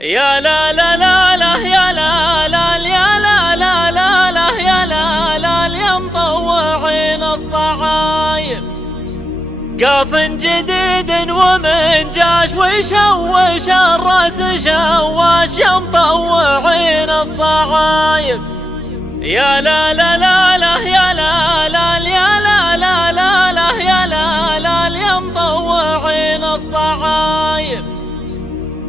يا لا لا لا لا يا لا لا يا لا لا لا لا يا لا لا يا مطوعين الصعايب. قاف جديد ومن جاش ويشوش الراس شواش يا مطوعين الصعايب. يا لا لا لا لا يا لا لا يا لا لا لا لا يا لا لا يا مطوعين الصعايب.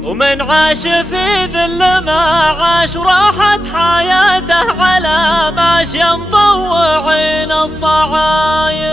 ومن عاش في ذل ما عاش وراحت حياته على ماشي مطوعين الصعايب.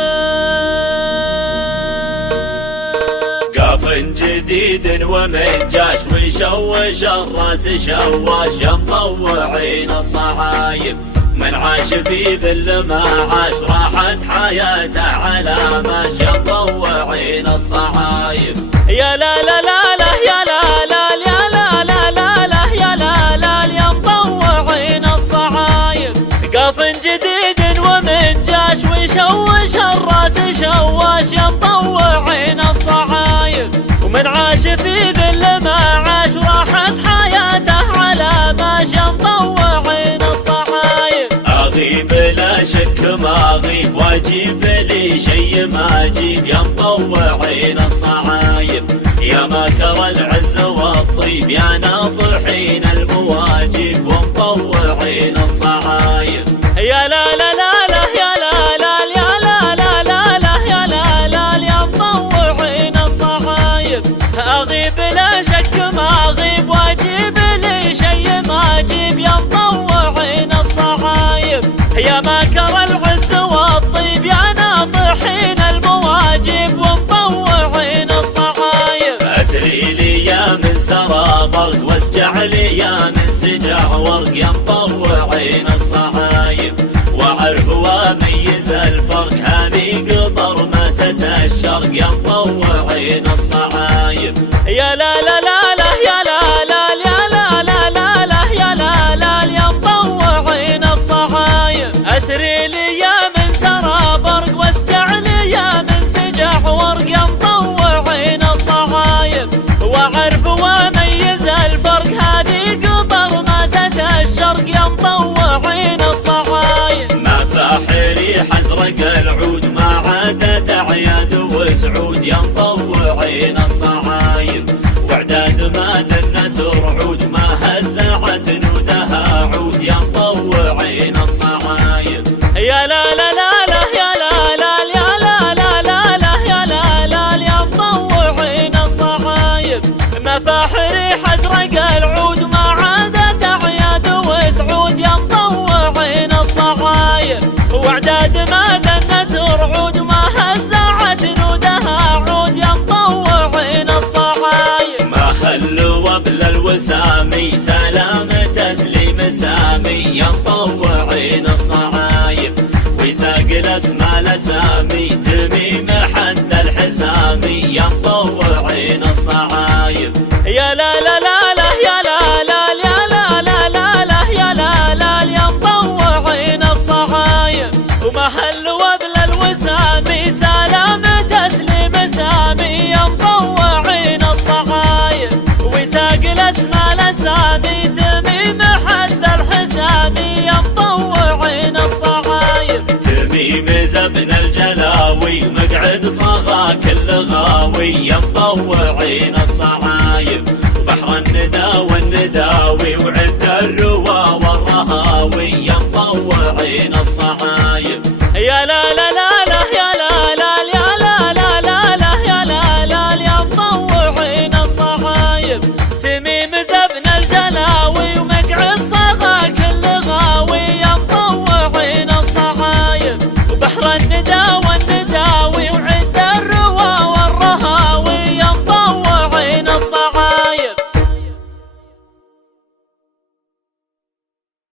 قاف جديد ومن جاش ويشوش الراس شواش يا مطوعين الصعايب. من عاش في ذل ما عاش راحت حياته على ماشي مطوعين الصعايب. يا لا لا لا لا يا لا لا يا لا لا لا لا يا لا لا يا مطوعين الصعايب. قاف جديد ومن جاش ويشوش الراس شواش يا مطوعين الصعايب. ومن عاش في ذل ما عاش راحت حياته على ماشي مطوعين الصعايب. اغيب لا شك ما اغيب واجيب لي شي ما اجيب يا مطوعين الصعايب. يا ماكر العز والطيب يا ناطحين المواجب ومطوعين الصعايب. يا لا لا لا لا يا لا لا يا لا لا لا لا يا لا لا يا مطوعين الصعايب. اغيب لا شك ما اغيب واجيب لي شي ما اجيب يا مطوعين الصعايب. يا ماكر العز والطيب يا ناطحين المواجب ومطوعين الصعايب. اسري لي يا من سرى برق واسجع لي يا من سجع ورق يا مطوعين الصعايب. واعرف واميز الفرق هذه قطر مسة الشرق يا مطوعين الصعايب. يا لا لا لا لا يا لا لا يا لا لا لا لا يا لا لا يا مطوعين الصعايب. اسري لي يا من سرى برق واسجع لي يا من سجع ورق يا مطوعين الصعايب. واعرف واميز الفرق هذه قطر مسة الشرق يا مطوعين الصعايب. ما فاحري حزرق العود ما عادت اعياد وسعود يا مطوعين الصعايب. واعداد ما دنت رعود ما هزعت نودها عود يا مطوعين الصعايب. يا لا لا لا لا يا لا لا يا لا لا لا لا يا لا لا يا مطوعين الصعايب. مفاحري حزرق العود ما عادت اعياد وسعود يا مطوعين الصعايب. واعداد ما دنت رعود ما هزعت نودها عود يا مطوعين الصعايب. ما هل وبل الوسامي سلام تسليم سامي يا مطوعين الصعايب. ويساق الاسماء الاسامي تميم حد الحسامي يا مطوعين الصعايب. يا لا لا لا لا يا لا لا يا لا لا لا لا يا لا لا يا مطوعين الصعايب. ومحل وبل الوسامي سلام تسليم سامي يا مطوعين الصعايب. ويساق الاسماء الاسامي تميم حد الحسامي يا مطوعين الصعايب. تميم زبن الجلاوي مقعد صغا كل غاوي يا مطوعين الصعايب. وبحر الندى والنداوي وعد الروى والرهاوي يا مطوعين الصعايب. يا لا لا